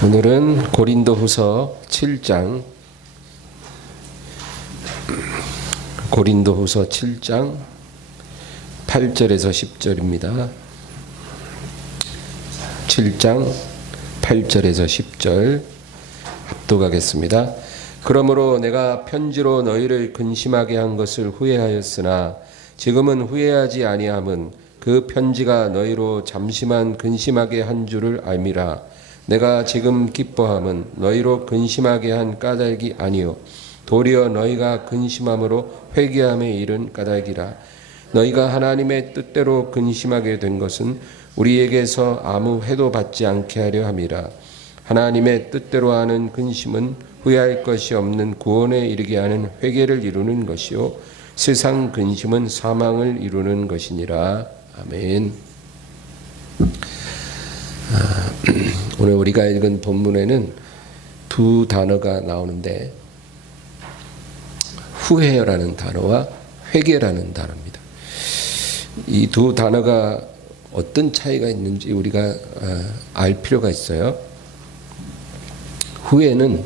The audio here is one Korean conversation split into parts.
오늘은 고린도후서 7장 고린도후서 7장 8절에서 10절입니다. 7장 8절에서 10절 합독하겠습니다. 그러므로 내가 편지로 너희를 근심하게 한 것을 후회하였으나 지금은 후회하지 아니함은 그 편지가 너희로 잠시만 근심하게 한 줄을 알미라. 내가 지금 기뻐함은 너희로 근심하게 한 까닭이 아니요 도리어 너희가 근심함으로 회개함에 이른 까닭이라. 너희가 하나님의 뜻대로 근심하게 된 것은 우리에게서 아무 해도 받지 않게 하려 함이라. 하나님의 뜻대로 하는 근심은 후회할 것이 없는 구원에 이르게 하는 회개를 이루는 것이요 세상 근심은 사망을 이루는 것이니라. 아멘. 오늘 우리가 읽은 본문에는 두 단어가 나오는데 후회라는 단어와 회개라는 단어입니다. 이 두 단어가 어떤 차이가 있는지 우리가 알 필요가 있어요. 후회는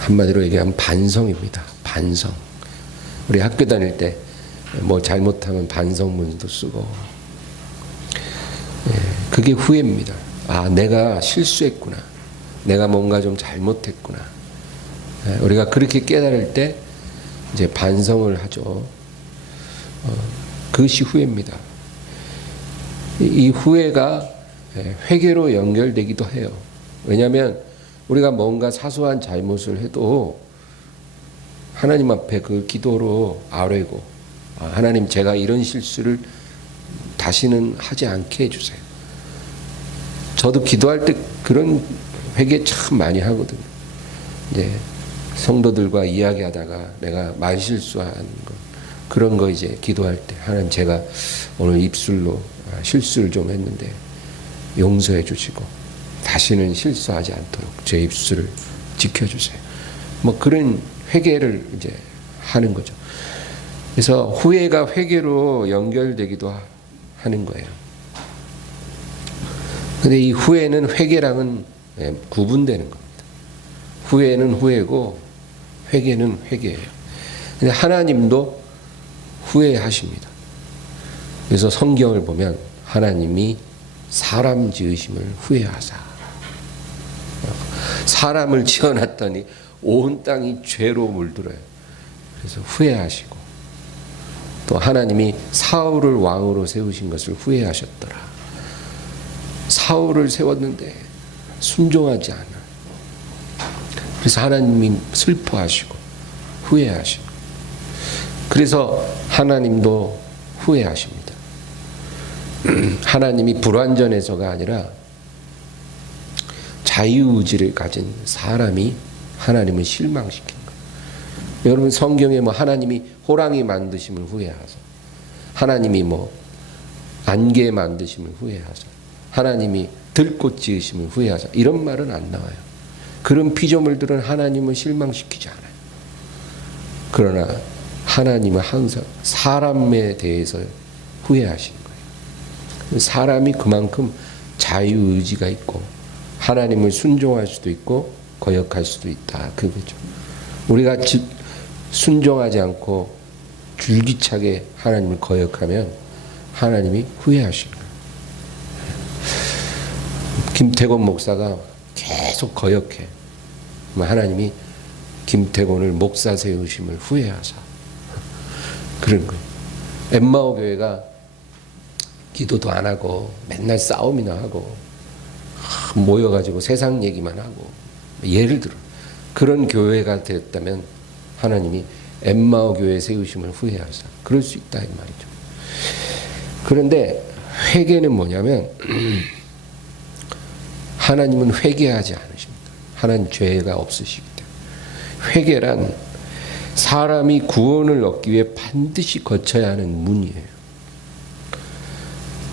한마디로 얘기하면 반성입니다. 반성. 우리 학교 다닐 때 뭐 잘못하면 반성문도 쓰고 그게 후회입니다. 아, 내가 실수했구나. 내가 뭔가 좀 잘못했구나. 우리가 그렇게 깨달을 때 이제 반성을 하죠. 그것이 후회입니다. 이 후회가 회개로 연결되기도 해요. 왜냐하면 우리가 뭔가 사소한 잘못을 해도 하나님 앞에 그 기도로 아뢰고 하나님 제가 이런 실수를 다시는 하지 않게 해주세요. 저도 기도할 때 그런 회개 참 많이 하거든요. 이제 성도들과 이야기하다가 내가 말실수한 거 그런 거 이제 기도할 때 하나님 제가 오늘 입술로 실수를 좀 했는데 용서해 주시고 다시는 실수하지 않도록 제 입술을 지켜주세요. 뭐 그런 회개를 이제 하는 거죠. 그래서 후회가 회개로 연결되기도 하는 거예요. 근데 이 후회는 회개랑은 구분되는 겁니다. 후회는 후회고 회개는 회개예요. 근데 하나님도 후회하십니다. 그래서 성경을 보면 하나님이 사람 지으심을 후회하사 사람을 지어놨더니 온 땅이 죄로 물들어요. 그래서 후회하시고 또 하나님이 사울을 왕으로 세우신 것을 후회하셨더라. 사울을 세웠는데 순종하지 않아. 그래서 하나님이 슬퍼하시고 후회하시고 그래서 하나님도 후회하십니다. 하나님이 불완전해서가 아니라 자유의지를 가진 사람이 하나님을 실망시킨 거예요. 여러분 성경에 뭐 하나님이 호랑이 만드심을 후회하사 하나님이 뭐 안개 만드심을 후회하사 하나님이 들꽃 지으심을 후회하사 이런 말은 안 나와요. 그런 피조물들은 하나님을 실망시키지 않아요. 그러나 하나님은 항상 사람에 대해서 후회하시는 거예요. 사람이 그만큼 자유의지가 있고 하나님을 순종할 수도 있고 거역할 수도 있다. 그거죠. 우리가 순종하지 않고 줄기차게 하나님을 거역하면 하나님이 후회하시는 거예요. 김태곤 목사가 계속 거역해. 하나님이 김태곤을 목사 세우심을 후회하사. 그런 거예요. 엠마오 교회가 기도도 안 하고 맨날 싸움이나 하고 모여가지고 세상 얘기만 하고 예를 들어 그런 교회가 되었다면 하나님이 엠마오 교회 세우심을 후회하사. 그럴 수 있다 이 말이죠. 그런데 회개는 뭐냐면 하나님은 회개하지 않으십니다. 하나님 죄가 없으시기 때문에. 회개란 사람이 구원을 얻기 위해 반드시 거쳐야 하는 문이에요.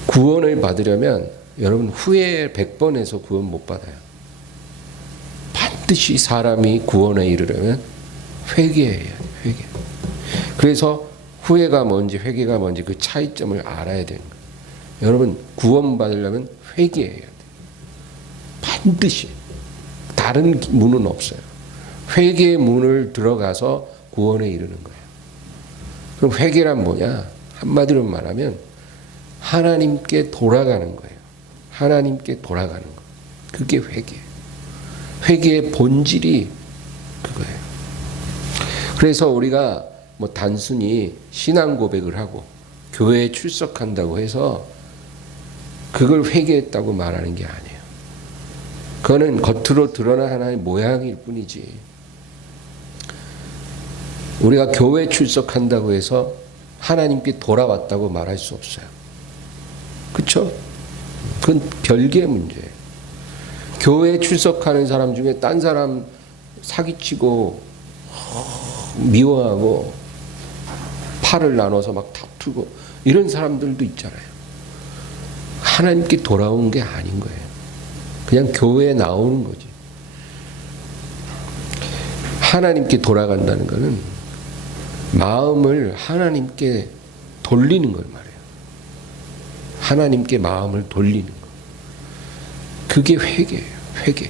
구원을 받으려면 여러분 후회 100번에서 구원 못 받아요. 반드시 사람이 구원에 이르려면 회개해야 돼요. 회개. 그래서 후회가 뭔지 회개가 뭔지 그 차이점을 알아야 되는 거예요. 여러분 구원 받으려면 회개해야 돼요. 반드시 다른 문은 없어요. 회개의 문을 들어가서 구원에 이르는 거예요. 그럼 회개란 뭐냐? 한마디로 말하면 하나님께 돌아가는 거예요. 하나님께 돌아가는 거. 그게 회개예요. 회개의 본질이 그거예요. 그래서 우리가 뭐 단순히 신앙 고백을 하고 교회에 출석한다고 해서 그걸 회개했다고 말하는 게 아니에요. 그거는 겉으로 드러난 하나의 모양일 뿐이지. 우리가 교회에 출석한다고 해서 하나님께 돌아왔다고 말할 수 없어요. 그렇죠? 그건 별개의 문제예요. 교회에 출석하는 사람 중에 딴 사람 사기치고 미워하고 팔을 나눠서 막 다투고 이런 사람들도 있잖아요. 하나님께 돌아온 게 아닌 거예요. 그냥 교회에 나오는 거지. 하나님께 돌아간다는 것은 마음을 하나님께 돌리는 걸 말해요. 하나님께 마음을 돌리는 거. 그게 회개예요. 회개.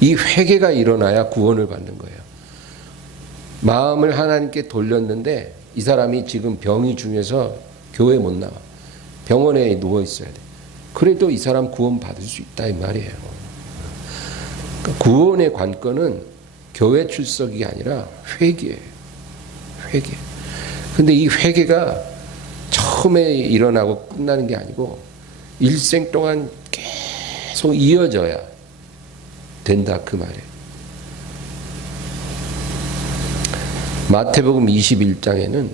이 회개가 일어나야 구원을 받는 거예요. 마음을 하나님께 돌렸는데 이 사람이 지금 병이 중해서 교회 못 나와. 병원에 누워 있어야 돼. 그래도 이 사람 구원 받을 수 있다 이 말이에요. 그러니까 구원의 관건은 교회 출석이 아니라 회개예요. 회개. 근데 이 회개가 처음에 일어나고 끝나는 게 아니고 일생 동안 계속 이어져야 된다 그 말이에요. 마태복음 21장에는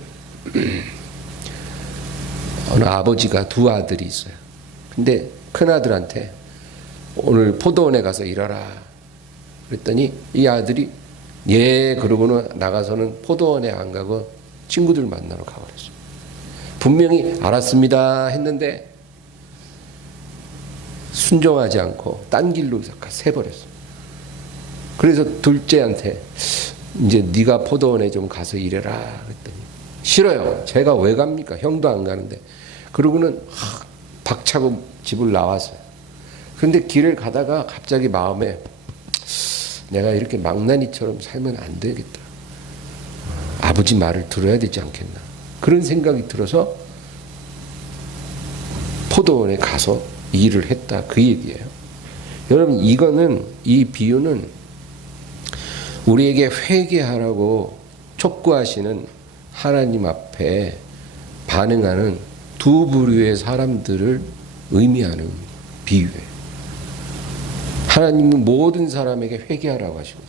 어느 아버지가 두 아들이 있어요. 근데 큰아들한테 오늘 포도원에 가서 일하라 그랬더니 이 아들이 예 그러고는 나가서는 포도원에 안 가고 친구들 만나러 가버렸어요. 분명히 알았습니다 했는데 순종하지 않고 딴 길로 새버렸어요. 그래서 둘째한테 이제 네가 포도원에 좀 가서 일해라 그랬더니 싫어요. 제가 왜 갑니까? 형도 안 가는데. 그러고는 박차고 집을 나왔어요. 그런데 길을 가다가 갑자기 마음에 내가 이렇게 망나니처럼 살면 안 되겠다. 아버지 말을 들어야 되지 않겠나. 그런 생각이 들어서 포도원에 가서 일을 했다. 그 얘기예요. 여러분 이거는 이 비유는 우리에게 회개하라고 촉구하시는 하나님 앞에 반응하는 두 부류의 사람들을 의미하는 비유예요. 하나님은 모든 사람에게 회개하라고 하시고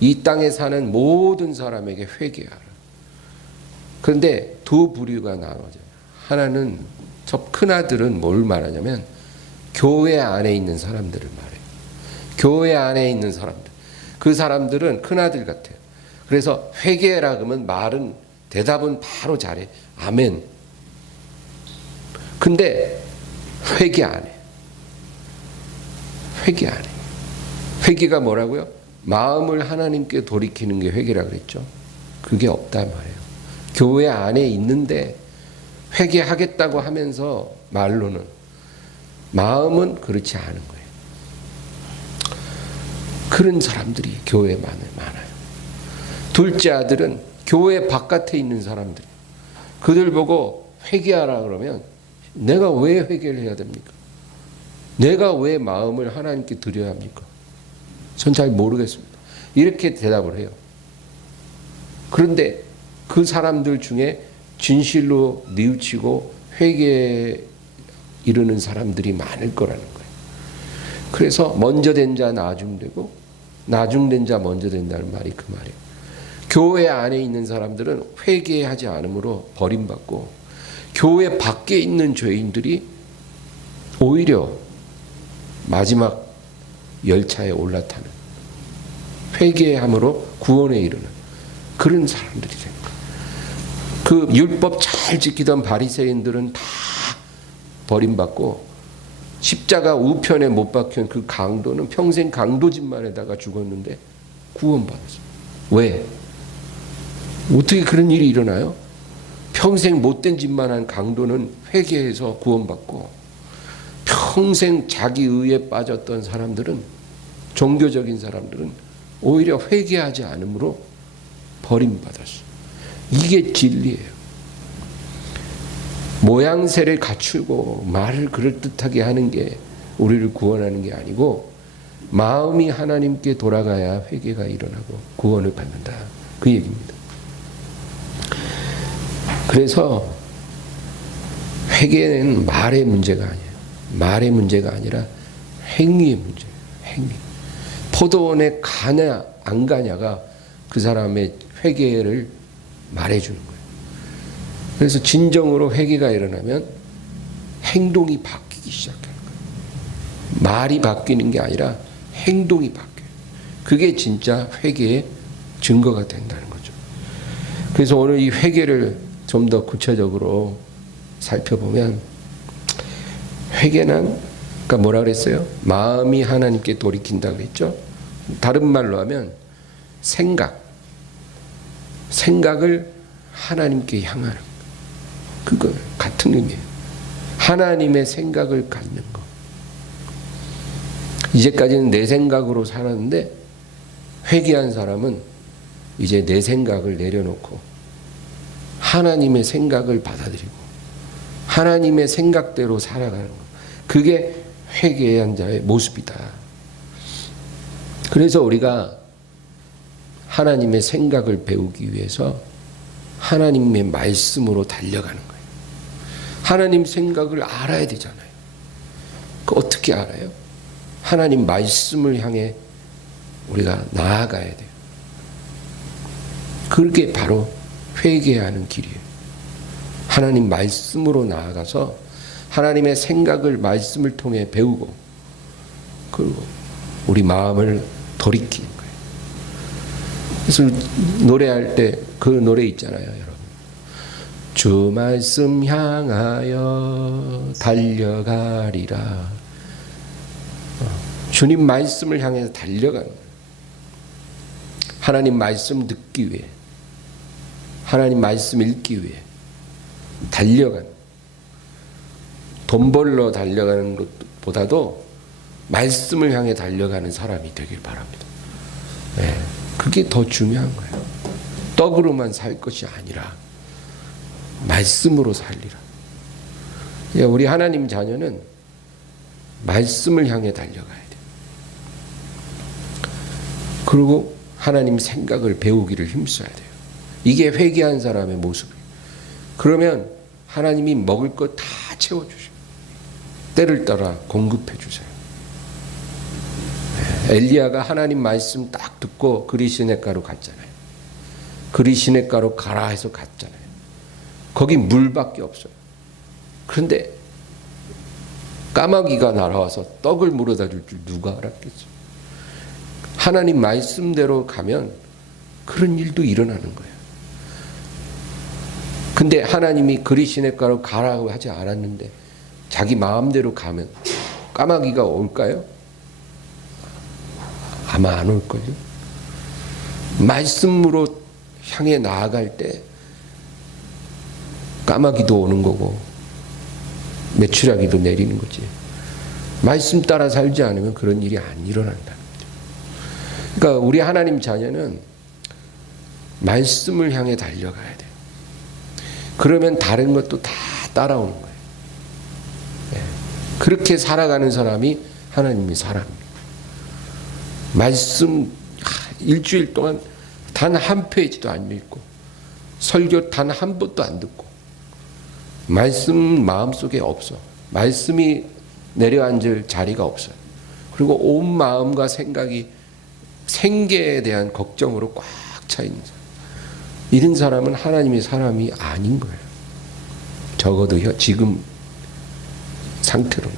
이 땅에 사는 모든 사람에게 회개하라. 그런데 두 부류가 나눠져요. 하나는 저 큰아들은 뭘 말하냐면 교회 안에 있는 사람들을 말해요. 교회 안에 있는 사람들. 그 사람들은 큰아들 같아요. 그래서 회개라 그러면 말은 대답은 바로 잘해. 아멘. 근데 회개 안 해. 회개 안 해. 회개가 뭐라고요? 마음을 하나님께 돌이키는 게 회개라 그랬죠. 그게 없다 말이에요. 교회 안에 있는데 회개하겠다고 하면서 말로는 마음은 그렇지 않은 거예요. 그런 사람들이 교회에 많아요. 둘째 아들은 교회 바깥에 있는 사람들. 그들 보고 회개하라 그러면 내가 왜 회개를 해야 됩니까? 내가 왜 마음을 하나님께 드려야 합니까? 전 잘 모르겠습니다. 이렇게 대답을 해요. 그런데 그 사람들 중에 진실로 뉘우치고 회개에 이르는 사람들이 많을 거라는 거예요. 그래서 먼저 된 자 나중되고 나중된 자 먼저 된다는 말이 그 말이에요. 교회 안에 있는 사람들은 회개하지 않으므로 버림받고 교회 밖에 있는 죄인들이 오히려 마지막 열차에 올라타는 회개함으로 구원에 이르는 그런 사람들이 됩니다. 그 율법 잘 지키던 바리새인들은 다 버림받고 십자가 우편에 못 박힌 그 강도는 평생 강도짓만에다가 죽었는데 구원받았어요. 왜? 어떻게 그런 일이 일어나요? 평생 못된 짓만 한 강도는 회개해서 구원받고 평생 자기 의에 빠졌던 사람들은 종교적인 사람들은 오히려 회개하지 않으므로 버림받았어. 이게 진리예요. 모양새를 갖추고 말을 그럴듯하게 하는 게 우리를 구원하는 게 아니고 마음이 하나님께 돌아가야 회개가 일어나고 구원을 받는다. 그 얘기입니다. 그래서 회개는 말의 문제가 아니에요. 말의 문제가 아니라 행위의 문제예요. 행위. 포도원에 가냐 안 가냐가 그 사람의 회개를 말해주는 거예요. 그래서 진정으로 회개가 일어나면 행동이 바뀌기 시작하는 거예요. 말이 바뀌는 게 아니라 행동이 바뀌어요. 그게 진짜 회개의 증거가 된다는 거죠. 그래서 오늘 이 회개를 좀 더 구체적으로 살펴보면 회개는 그러니까 뭐라 그랬어요? 마음이 하나님께 돌이킨다고 했죠. 다른 말로 하면 생각을 하나님께 향하는 그거 같은 의미예요. 하나님의 생각을 갖는 거. 이제까지는 내 생각으로 살았는데 회개한 사람은 이제 내 생각을 내려놓고 하나님의 생각을 받아들이고 하나님의 생각대로 살아가는 것. 그게 회개한 자의 모습이다. 그래서 우리가 하나님의 생각을 배우기 위해서 하나님의 말씀으로 달려가는 거예요. 하나님 생각을 알아야 되잖아요. 그 어떻게 알아요? 하나님 말씀을 향해 우리가 나아가야 돼요. 그게 바로 회개하는 길이에요. 하나님 말씀으로 나아가서 하나님의 생각을 말씀을 통해 배우고 그리고 우리 마음을 돌이키는 거예요. 그래서 노래할 때 그 노래 있잖아요, 여러분. 주 말씀 향하여 달려가리라. 주님 말씀을 향해서 달려가는 거예요. 하나님 말씀 듣기 위해, 하나님 말씀 읽기 위해 달려가는, 돈 벌러 달려가는 것보다도 말씀을 향해 달려가는 사람이 되길 바랍니다. 네, 그게 더 중요한 거예요. 떡으로만 살 것이 아니라 말씀으로 살리라. 우리 하나님 자녀는 말씀을 향해 달려가야 돼요. 그리고 하나님 생각을 배우기를 힘써야 돼요. 이게 회개한 사람의 모습이에요. 그러면 하나님이 먹을 것 다 채워주셔요. 때를 따라 공급해 주세요. 엘리야가 하나님 말씀 딱 듣고 그리시네가로 갔잖아요. 그리시네가로 가라 해서 갔잖아요. 거기 물밖에 없어요. 그런데 까마귀가 날아와서 떡을 물어다 줄 줄 누가 알았겠어요. 하나님 말씀대로 가면 그런 일도 일어나는 거예요. 근데 하나님이 그리시네가로 가라고 하지 않았는데 자기 마음대로 가면 까마귀가 올까요? 아마 안 올걸요. 말씀으로 향해 나아갈 때 까마귀도 오는 거고 메추라기도 내리는 거지. 말씀 따라 살지 않으면 그런 일이 안 일어난다는 거죠. 그러니까 우리 하나님 자녀는 말씀을 향해 달려가야 돼요. 그러면 다른 것도 다 따라오는 거예요. 네. 그렇게 살아가는 사람이 하나님의 사람입니다. 말씀 일주일 동안 단 한 페이지도 안 읽고 설교 단 한 번도 안 듣고 말씀 마음속에 없어. 말씀이 내려앉을 자리가 없어요. 그리고 온 마음과 생각이 생계에 대한 걱정으로 꽉 차 있는 사람. 이런 사람은 하나님의 사람이 아닌 거예요. 적어도 지금 상태로는.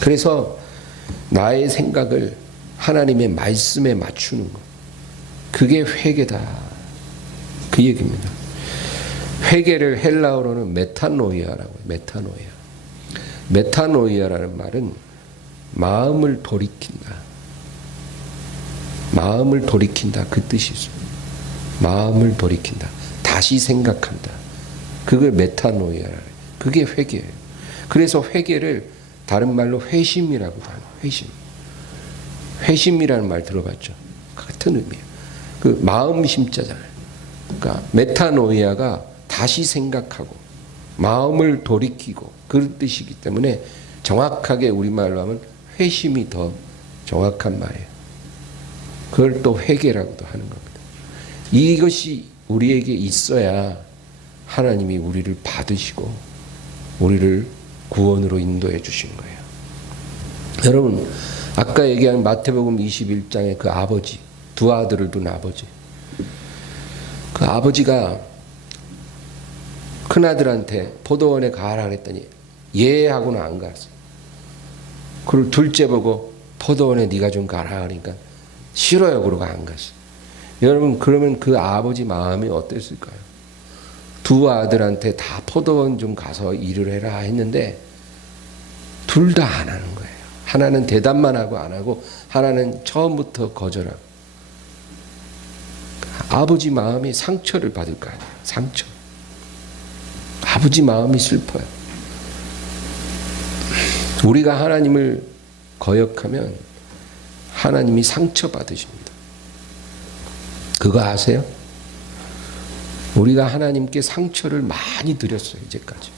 그래서 나의 생각을 하나님의 말씀에 맞추는 것. 그게 회개다. 그 얘기입니다. 회개를 헬라어로는 메타노이아라고 해요. 메타노이아. 메타노이아라는 말은 마음을 돌이킨다. 마음을 돌이킨다. 그 뜻이 있습니다. 마음을 돌이킨다. 다시 생각한다. 그걸 메타노이아라. 그게 회개예요. 그래서 회개를 다른 말로 회심이라고도 하는 회심. 회심이라는 말 들어봤죠? 같은 의미예요. 그 마음 심자잖아요. 그러니까 메타노이아가 다시 생각하고 마음을 돌이키고 그런 뜻이기 때문에 정확하게 우리말로 하면 회심이 더 정확한 말이에요. 그걸 또 회개라고도 하는 겁니다. 이것이 우리에게 있어야 하나님이 우리를 받으시고 우리를 구원으로 인도해 주신 거예요. 여러분, 아까 얘기한 마태복음 21장의 그 아버지, 두 아들을 둔 아버지, 그 아버지가 큰아들한테 포도원에 가라 그랬더니 예 하고는 안 갔어요. 그리고 둘째 보고 포도원에 네가 좀 가라 그러니까 싫어요 그러고 안 갔어요. 여러분, 그러면 그 아버지 마음이 어땠을까요? 두 아들한테 다 포도원 좀 가서 일을 해라 했는데 둘 다 안 하는 거예요. 하나는 대답만 하고 안 하고 하나는 처음부터 거절하고. 아버지 마음이 상처를 받을 거 아니에요. 상처. 아버지 마음이 슬퍼요. 우리가 하나님을 거역하면 하나님이 상처받으십니다. 그거 아세요? 우리가 하나님께 상처를 많이 드렸어요. 이제까지.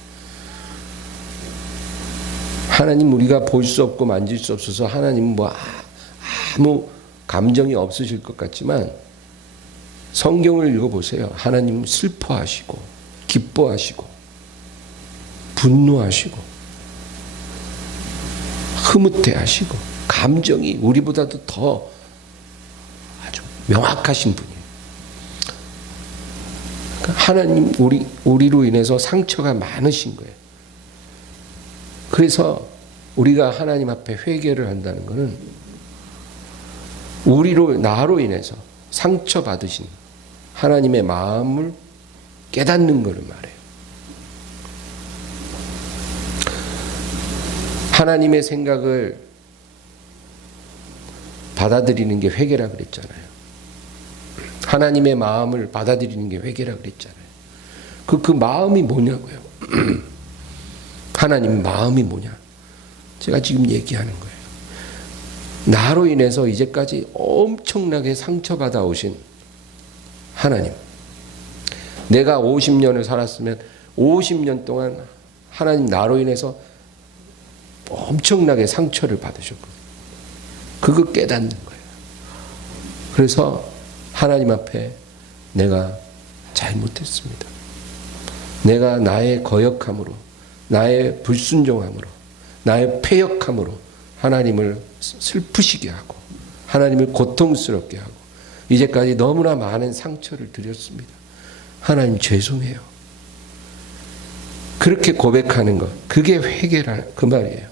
하나님 우리가 볼 수 없고 만질 수 없어서 하나님 아무 감정이 없으실 것 같지만 성경을 읽어보세요. 하나님 슬퍼하시고 기뻐하시고 분노하시고 흐뭇해하시고 감정이 우리보다도 더 아주 명확하신 분이에요. 그러니까 하나님 우리로 인해서 상처가 많으신 거예요. 그래서 우리가 하나님 앞에 회개를 한다는 것은 나로 인해서 상처받으신 하나님의 마음을 깨닫는 것을 말해요. 하나님의 생각을 받아들이는 게 회개라 그랬잖아요. 하나님의 마음을 받아들이는 게 회개라 그랬잖아요. 그 마음이 뭐냐고요. 하나님 마음이 뭐냐. 제가 지금 얘기하는 거예요. 나로 인해서 이제까지 엄청나게 상처받아 오신 하나님. 내가 50년을 살았으면 50년 동안 하나님 나로 인해서 엄청나게 상처를 받으셨거든요. 그거 깨닫는 거예요. 그래서 하나님 앞에 내가 잘못했습니다. 내가 나의 거역함으로, 나의 불순종함으로, 나의 패역함으로 하나님을 슬프시게 하고 하나님을 고통스럽게 하고 이제까지 너무나 많은 상처를 드렸습니다. 하나님 죄송해요. 그렇게 고백하는 것, 그게 회개라 그 말이에요.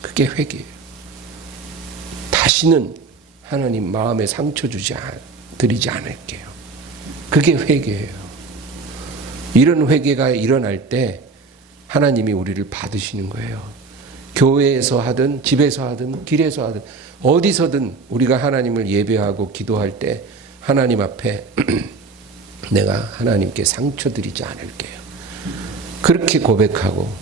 그게 회개예요. 다시는 하나님 마음에 상처 드리지 않을게요. 그게 회개예요. 이런 회개가 일어날 때 하나님이 우리를 받으시는 거예요. 교회에서 하든 집에서 하든 길에서 하든 어디서든 우리가 하나님을 예배하고 기도할 때 하나님 앞에 내가 하나님께 상처 드리지 않을게요. 그렇게 고백하고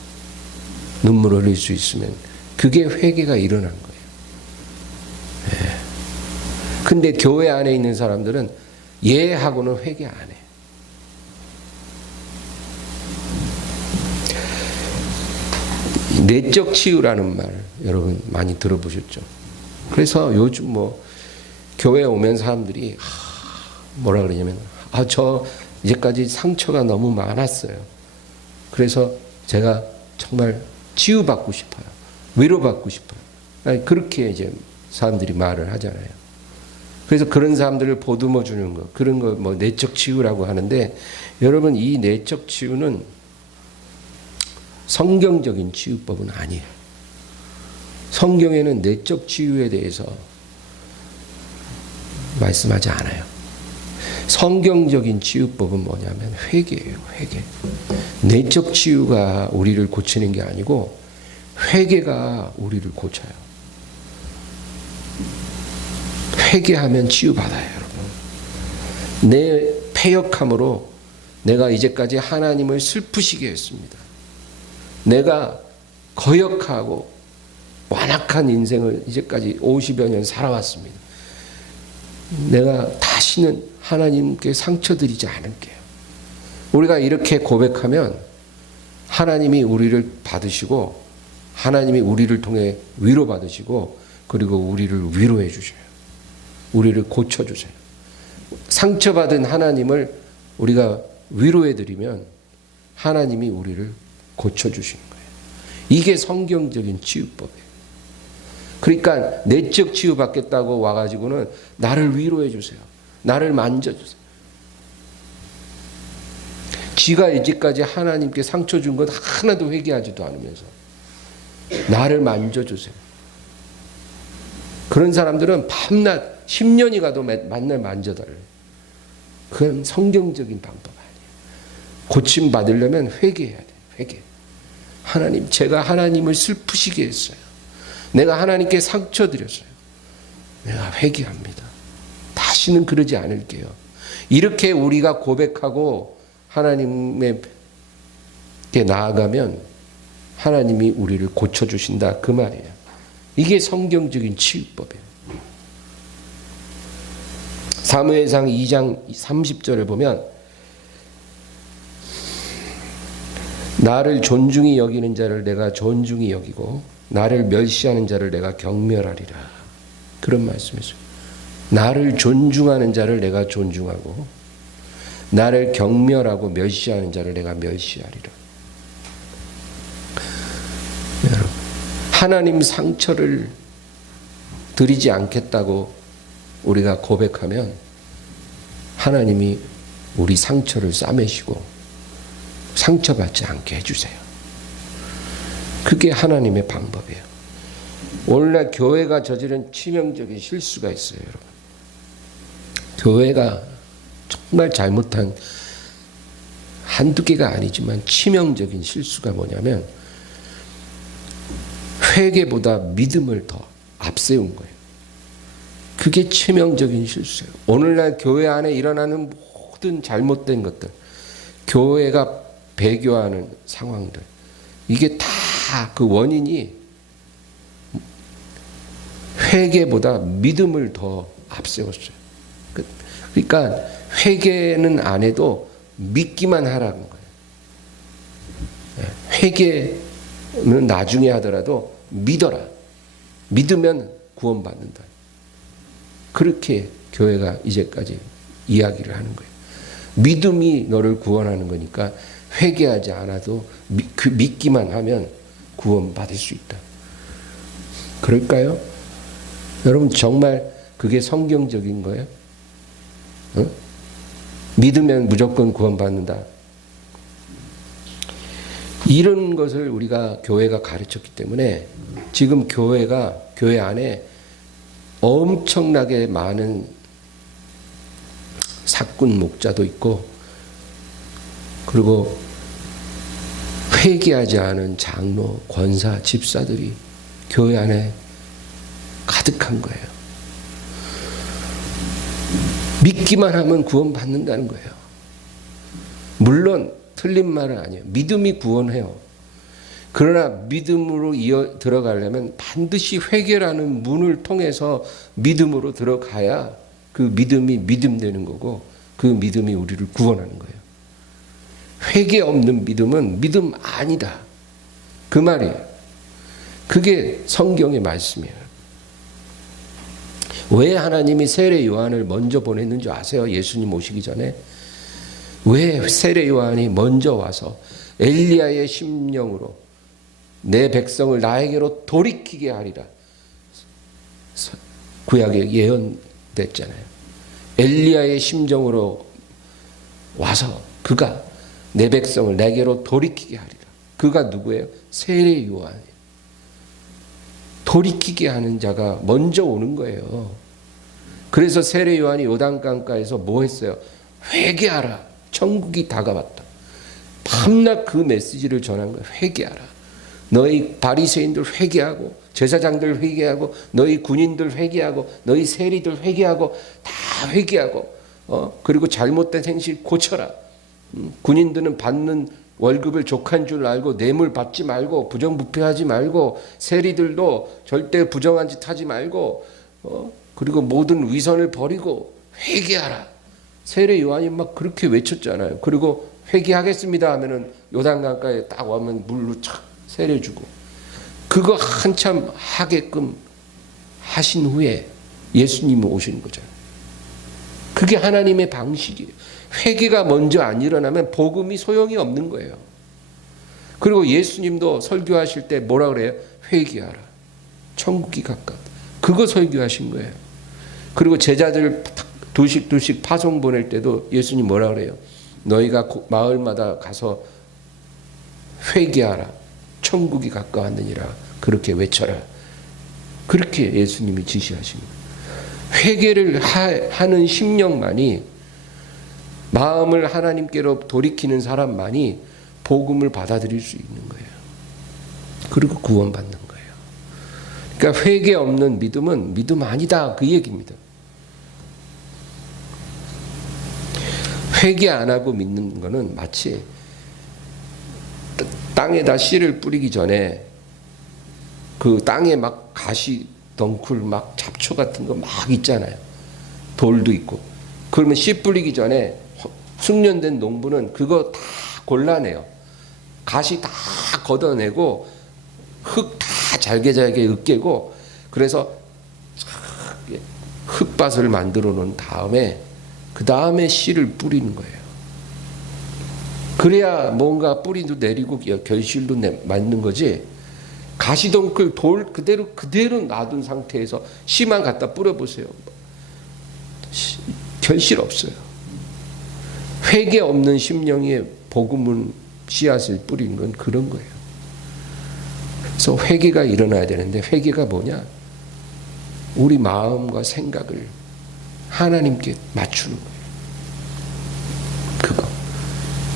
눈물을 흘릴 수 있으면 그게 회개가 일어난 거예요. 근데 교회 안에 있는 사람들은 예 하고는 회개 안 해. 내적 치유라는 말 여러분 많이 들어보셨죠? 그래서 요즘 교회 오면 사람들이 뭐라 그러냐면 저 이제까지 상처가 너무 많았어요. 그래서 제가 정말 치유받고 싶어요. 위로받고 싶어요. 아니, 그렇게 이제 사람들이 말을 하잖아요. 그래서 그런 사람들을 보듬어 주는 거, 그런 거 내적 치유라고 하는데 여러분 이 내적 치유는 성경적인 치유법은 아니에요. 성경에는 내적 치유에 대해서 말씀하지 않아요. 성경적인 치유법은 뭐냐면 회개예요. 회개. 내적 치유가 우리를 고치는 게 아니고 회개가 우리를 고쳐요. 회개하면 치유받아요, 여러분. 내 패역함으로 내가 이제까지 하나님을 슬프시게 했습니다. 내가 거역하고 완악한 인생을 이제까지 50여 년 살아왔습니다. 내가 다시는 하나님께 상처드리지 않을게요. 우리가 이렇게 고백하면 하나님이 우리를 받으시고 하나님이 우리를 통해 위로받으시고 그리고 우리를 위로해 주셔요. 우리를 고쳐주세요. 상처받은 하나님을 우리가 위로해 드리면 하나님이 우리를 고쳐주시는 거예요. 이게 성경적인 치유법이에요. 그러니까 내적 치유받겠다고 와가지고는 나를 위로해 주세요. 나를 만져주세요. 지가 이제까지 하나님께 상처 준 것 하나도 회개하지도 않으면서 나를 만져주세요. 그런 사람들은 밤낮 10년이 가도 맨날 만져달래요. 그건 성경적인 방법 아니에요. 고침 받으려면 회개해야 돼요. 회개. 하나님, 제가 하나님을 슬프시게 했어요. 내가 하나님께 상처 드렸어요. 내가 회개합니다. 다시는 그러지 않을게요. 이렇게 우리가 고백하고 하나님께 나아가면 하나님이 우리를 고쳐주신다 그 말이에요. 이게 성경적인 치유법이에요. 사무엘상 2장 30절을 보면 나를 존중히 여기는 자를 내가 존중히 여기고 나를 멸시하는 자를 내가 경멸하리라. 그런 말씀이죠. 나를 존중하는 자를 내가 존중하고 나를 경멸하고 멸시하는 자를 내가 멸시하리라. 여러분, 하나님 상처를 드리지 않겠다고 우리가 고백하면 하나님이 우리 상처를 싸매시고 상처받지 않게 해주세요. 그게 하나님의 방법이에요. 오늘날 교회가 저지른 치명적인 실수가 있어요, 여러분. 교회가 정말 잘못한 한두 개가 아니지만 치명적인 실수가 뭐냐면 회개보다 믿음을 더 앞세운 거예요. 그게 치명적인 실수예요. 오늘날 교회 안에 일어나는 모든 잘못된 것들, 교회가 배교하는 상황들, 이게 다 그 원인이 회개보다 믿음을 더 앞세웠어요. 그러니까 회개는 안 해도 믿기만 하라는 거예요. 회개는 나중에 하더라도 믿어라. 믿으면 구원받는다. 그렇게 교회가 이제까지 이야기를 하는 거예요. 믿음이 너를 구원하는 거니까 회개하지 않아도 믿기만 하면 구원받을 수 있다. 그럴까요? 여러분 정말 그게 성경적인 거예요? 어? 믿으면 무조건 구원받는다. 이런 것을 우리가 교회가 가르쳤기 때문에 지금 교회 안에 엄청나게 많은 사꾼 목자도 있고 그리고 회개하지 않은 장로, 권사, 집사들이 교회 안에 가득한 거예요. 믿기만 하면 구원받는다는 거예요. 물론 틀린 말은 아니에요. 믿음이 구원해요. 그러나 믿음으로 들어가려면 반드시 회개라는 문을 통해서 믿음으로 들어가야 그 믿음이 믿음 되는 거고 그 믿음이 우리를 구원하는 거예요. 회개 없는 믿음은 믿음 아니다. 그 말이에요. 그게 성경의 말씀이에요. 왜 하나님이 세례 요한을 먼저 보냈는지 아세요? 예수님 오시기 전에. 왜 세례 요한이 먼저 와서 엘리야의 심령으로 내 백성을 나에게로 돌이키게 하리라. 구약에 예언됐잖아요. 엘리야의 심정으로 와서 그가 내 백성을 내게로 돌이키게 하리라. 그가 누구예요? 세례 요한이에요. 돌이키게 하는 자가 먼저 오는 거예요. 그래서 세례 요한이 요단강가에서 뭐 했어요? 회개하라. 천국이 다가왔다. 밤낮 그 메시지를 전한 거예요. 회개하라. 너희 바리새인들 회개하고 제사장들 회개하고 너희 군인들 회개하고 너희 세리들 회개하고 다 회개하고 그리고 잘못된 행실 고쳐라. 군인들은 받는 월급을 족한 줄 알고 뇌물 받지 말고 부정부패하지 말고 세리들도 절대 부정한 짓 하지 말고 그리고 모든 위선을 버리고 회개하라. 세례 요한이 막 그렇게 외쳤잖아요. 그리고 회개하겠습니다 하면은 요단강가에 딱 오면 물로 착 세례 주고 그거 한참 하게끔 하신 후에 예수님이 오신 거잖아요. 그게 하나님의 방식이에요. 회개가 먼저 안 일어나면 복음이 소용이 없는 거예요. 그리고 예수님도 설교하실 때 뭐라 그래요? 회개하라. 천국이 가깝다. 그거 설교하신 거예요. 그리고 제자들 두씩 파송 보낼 때도 예수님 뭐라 그래요? 너희가 마을마다 가서 회개하라. 천국이 가까웠느니라. 그렇게 외쳐라. 그렇게 예수님이 지시하신 거예요. 회개를 하는 심령만이 마음을 하나님께로 돌이키는 사람만이 복음을 받아들일 수 있는 거예요. 그리고 구원받는 거예요. 그러니까 회개 없는 믿음은 믿음 아니다 그 얘기입니다. 회개 안 하고 믿는 거는 마치 땅에다 씨를 뿌리기 전에 그 땅에 막 가시 덩굴 막 잡초 같은 거 막 있잖아요. 돌도 있고. 그러면 씨 뿌리기 전에 숙련된 농부는 그거 다 골라내요. 가시 다 걷어내고 흙 다 잘게 으깨고 그래서 흙밭을 만들어 놓은 다음에 그 다음에 씨를 뿌리는 거예요. 그래야 뭔가 뿌리도 내리고 결실도 맞는 거지. 가시덩굴 돌 그대로 놔둔 상태에서 씨만 갖다 뿌려보세요. 결실 없어요. 회개 없는 심령에 복음은 씨앗을 뿌리는 건 그런 거예요. 그래서 회개가 일어나야 되는데 회개가 뭐냐? 우리 마음과 생각을 하나님께 맞추는 거예요.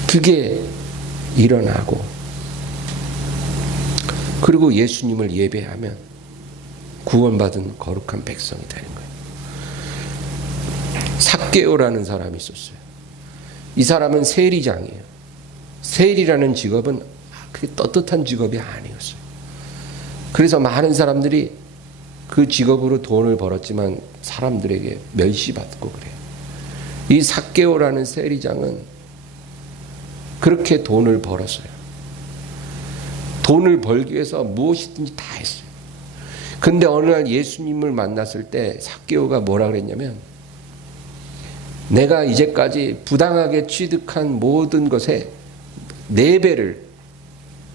그게 일어나고 그리고 예수님을 예배하면 구원받은 거룩한 백성이 되는 거예요. 삭개오라는 사람이 있었어요. 이 사람은 세리장이에요. 세리라는 직업은 그게 떳떳한 직업이 아니었어요. 그래서 많은 사람들이 그 직업으로 돈을 벌었지만 사람들에게 멸시받고 그래요. 이 삭개오라는 세리장은 그렇게 돈을 벌었어요. 돈을 벌기 위해서 무엇이든지 다 했어요. 근데 어느 날 예수님을 만났을 때 삭개오가 뭐라 그랬냐면 내가 이제까지 부당하게 취득한 모든 것에 4배를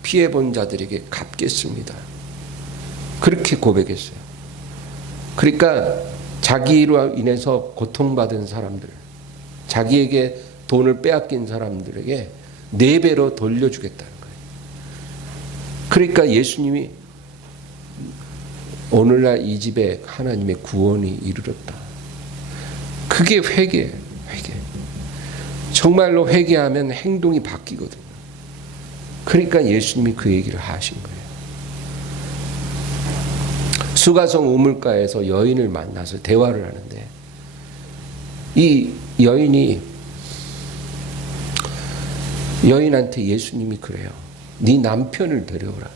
피해본 자들에게 갚겠습니다. 그렇게 고백했어요. 그러니까 자기로 인해서 고통받은 사람들, 자기에게 돈을 빼앗긴 사람들에게 4배로 돌려주겠다는 거예요. 그러니까 예수님이 오늘날 이 집에 하나님의 구원이 이르렀다. 그게 회개예요. 회개. 정말로 회개하면 행동이 바뀌거든요. 그러니까 예수님이 그 얘기를 하신 거예요. 수가성 우물가에서 여인을 만나서 대화를 하는데 이 여인한테 예수님이 그래요. 네 남편을 데려오라.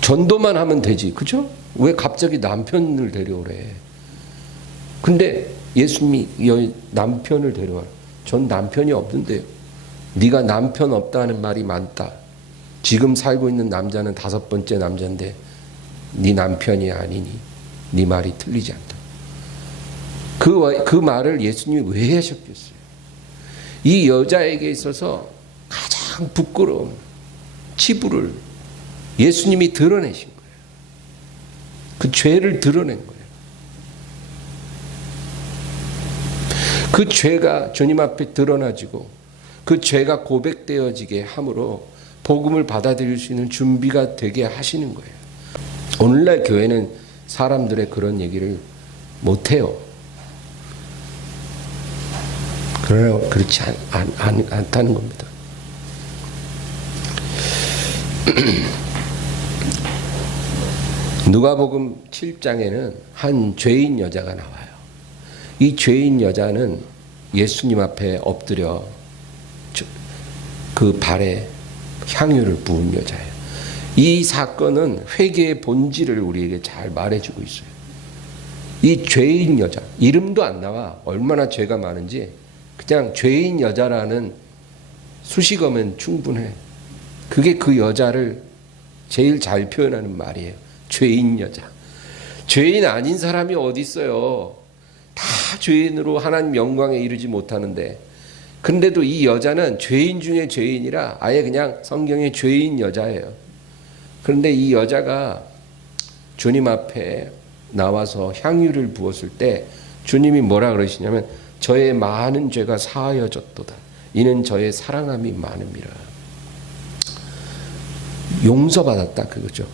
전도만 하면 되지. 그죠? 왜 갑자기 남편을 데려오래. 근데 예수님이 남편을 데려와라. 전 남편이 없는데요. 네가 남편 없다는 말이 많다. 지금 살고 있는 남자는 5번째 남자인데 네 남편이 아니니 네 말이 틀리지 않다. 그 말을 예수님이 왜 하셨겠어요? 이 여자에게 있어서 가장 부끄러운 치부를 예수님이 드러내신 거예요. 그 죄를 드러낸 거예요. 그 죄가 주님 앞에 드러나지고 그 죄가 고백되어지게 함으로 복음을 받아들일 수 있는 준비가 되게 하시는 거예요. 오늘날 교회는 사람들의 그런 얘기를 못해요. 그러나 그렇지 않다는 겁니다. 누가복음 7장에는 한 죄인 여자가 나와요. 이 죄인 여자는 예수님 앞에 엎드려 그 발에 향유를 부은 여자예요. 이 사건은 회개의 본질을 우리에게 잘 말해주고 있어요. 이 죄인 여자, 이름도 안 나와. 얼마나 죄가 많은지 그냥 죄인 여자라는 수식어면 충분해. 그게 그 여자를 제일 잘 표현하는 말이에요. 죄인 여자. 죄인 아닌 사람이 어디 있어요. 다 죄인으로 하나님 영광에 이르지 못하는데, 근데도 이 여자는 죄인 중에 죄인이라 아예 그냥 성경의 죄인 여자예요. 그런데 이 여자가 주님 앞에 나와서 향유를 부었을 때 주님이 뭐라 그러시냐면 저의 많은 죄가 사하여졌도다. 이는 저의 사랑함이 많음이라. 용서받았다 그거죠.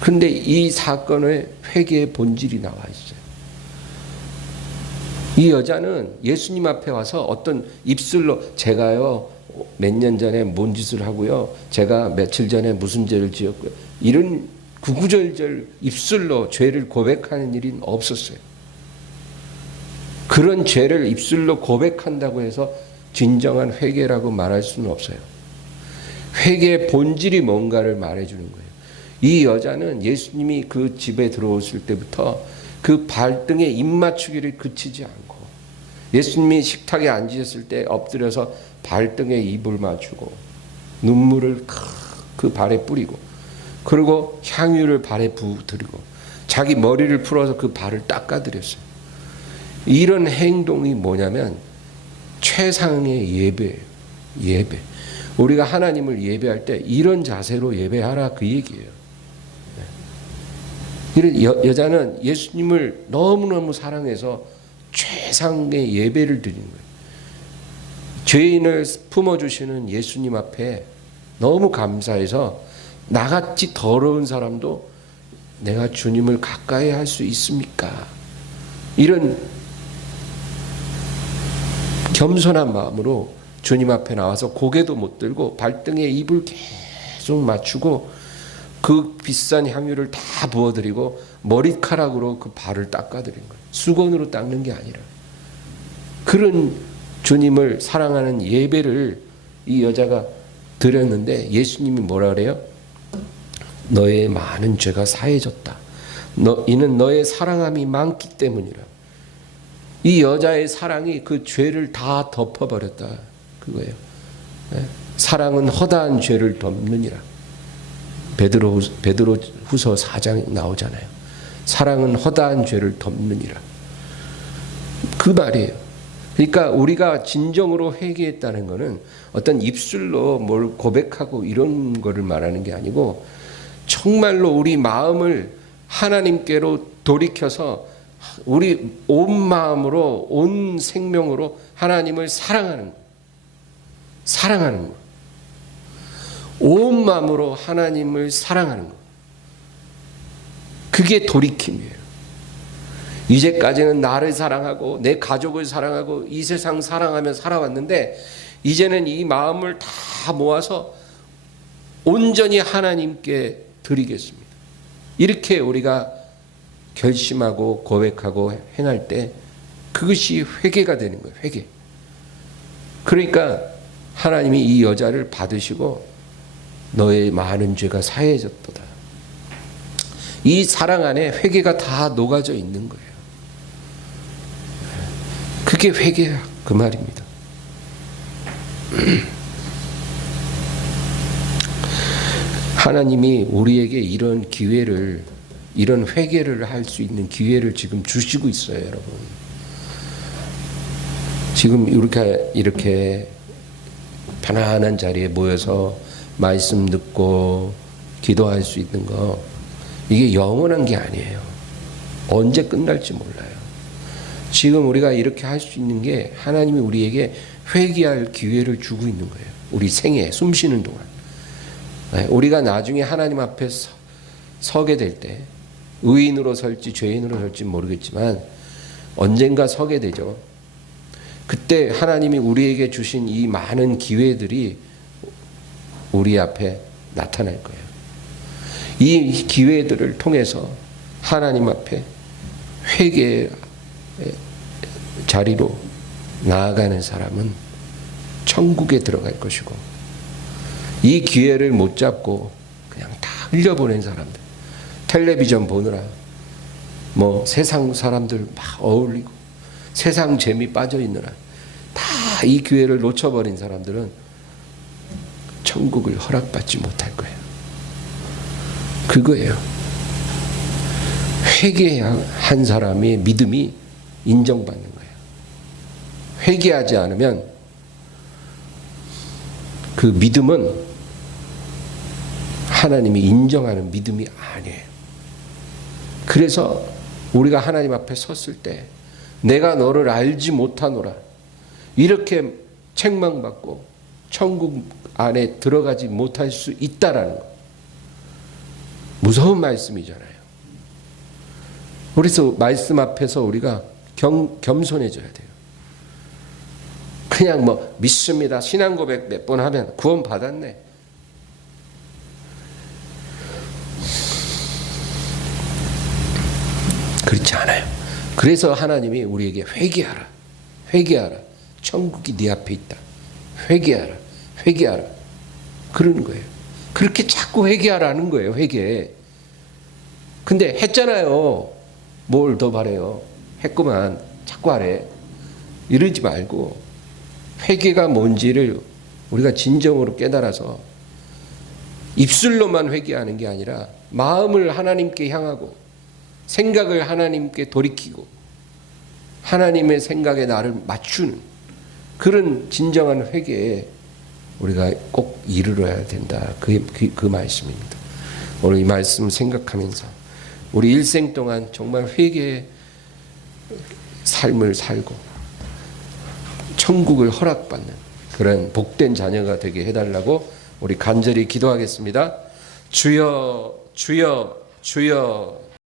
그런데 이 사건의 회개의 본질이 나와 있어요. 이 여자는 예수님 앞에 와서 어떤 입술로 제가요 몇 년 전에 뭔 짓을 하고요, 제가 며칠 전에 무슨 죄를 지었고요, 이런 구구절절 입술로 죄를 고백하는 일은 없었어요. 그런 죄를 입술로 고백한다고 해서 진정한 회개라고 말할 수는 없어요. 회개의 본질이 뭔가를 말해주는 거예요. 이 여자는 예수님이 그 집에 들어오실 때부터 그 발등에 입 맞추기를 그치지 않고, 예수님이 식탁에 앉으셨을 때 엎드려서 발등에 입을 맞추고 눈물을 그 발에 뿌리고, 그리고 향유를 발에 부드리고 자기 머리를 풀어서 그 발을 닦아드렸어요. 이런 행동이 뭐냐면 최상의 예배예요. 예배. 우리가 하나님을 예배할 때 이런 자세로 예배하라 그 얘기예요. 이런 여자는 예수님을 너무너무 사랑해서 최상의 예배를 드리는 거예요. 죄인을 품어주시는 예수님 앞에 너무 감사해서 나같이 더러운 사람도 내가 주님을 가까이 할 수 있습니까? 이런 겸손한 마음으로 주님 앞에 나와서 고개도 못 들고 발등에 입을 계속 맞추고 그 비싼 향유를 다 부어드리고 머리카락으로 그 발을 닦아드린 거예요. 수건으로 닦는 게 아니라. 그런 주님을 사랑하는 예배를 이 여자가 드렸는데 예수님이 뭐라 그래요? 너의 많은 죄가 사해졌다. 이는 너의 사랑함이 많기 때문이라. 이 여자의 사랑이 그 죄를 다 덮어버렸다 그거예요. 사랑은 허다한 죄를 덮느니라. 베드로후서 4장 나오잖아요. 사랑은 허다한 죄를 덮느니라. 그 말이에요. 그러니까 우리가 진정으로 회개했다는 것은 어떤 입술로 뭘 고백하고 이런 거를 말하는 게 아니고 정말로 우리 마음을 하나님께로 돌이켜서 우리 온 마음으로 온 생명으로 하나님을 사랑하는 거. 온 마음으로 하나님을 사랑하는 것. 그게 돌이킴이에요. 이제까지는 나를 사랑하고 내 가족을 사랑하고 이 세상 사랑하며 살아왔는데 이제는 이 마음을 다 모아서 온전히 하나님께 드리겠습니다. 이렇게 우리가 결심하고 고백하고 행할 때 그것이 회개가 되는 거예요. 회개. 그러니까 하나님이 이 여자를 받으시고 너의 많은 죄가 사해졌도다. 이 사랑 안에 회개가 다 녹아져 있는 거예요. 그게 회개야 그 말입니다. 하나님이 우리에게 이런 기회를, 이런 회개를 할 수 있는 기회를 지금 주시고 있어요, 여러분. 지금 이렇게 편안한 자리에 모여서 말씀 듣고 기도할 수 있는 거, 이게 영원한 게 아니에요. 언제 끝날지 몰라요. 지금 우리가 이렇게 할 수 있는 게 하나님이 우리에게 회개할 기회를 주고 있는 거예요. 우리 생에 숨 쉬는 동안. 우리가 나중에 하나님 앞에 서게 될 때 의인으로 설지 죄인으로 설지 모르겠지만 언젠가 서게 되죠. 그때 하나님이 우리에게 주신 이 많은 기회들이 우리 앞에 나타날 거예요. 이 기회들을 통해서 하나님 앞에 회개의 자리로 나아가는 사람은 천국에 들어갈 것이고, 이 기회를 못 잡고 그냥 다 흘려보낸 사람들, 텔레비전 보느라 뭐 세상 사람들 막 어울리고 세상 재미 빠져 있느라 다 이 기회를 놓쳐버린 사람들은 천국을 허락받지 못할 거예요. 그거예요. 회개한 사람의 믿음이 인정받는 거예요. 회개하지 않으면 그 믿음은 하나님이 인정하는 믿음이 아니에요. 그래서 우리가 하나님 앞에 섰을 때 내가 너를 알지 못하노라 이렇게 책망받고 천국 안에 들어가지 못할 수 있다라는 거. 무서운 말씀이잖아요. 그래서 말씀 앞에서 우리가 겸손해져야 돼요. 그냥 뭐 믿습니다. 신앙 고백 몇 번 하면 구원 받았네. 그렇지 않아요. 그래서 하나님이 우리에게 회개하라. 회개하라. 천국이 네 앞에 있다. 회개하라. 회개하라. 그러는 거예요. 그렇게 자꾸 회개하라는 거예요. 회개. 근데 했잖아요. 뭘 더 바래요. 했구만. 자꾸 하래. 이러지 말고 회개가 뭔지를 우리가 진정으로 깨달아서 입술로만 회개하는 게 아니라 마음을 하나님께 향하고 생각을 하나님께 돌이키고 하나님의 생각에 나를 맞추는 그런 진정한 회개에 우리가 꼭 이르러야 된다. 그 말씀입니다. 오늘 이 말씀을 생각하면서 우리 일생 동안 정말 회개의 삶을 살고 천국을 허락받는 그런 복된 자녀가 되게 해달라고 우리 간절히 기도하겠습니다. 주여 주여 주여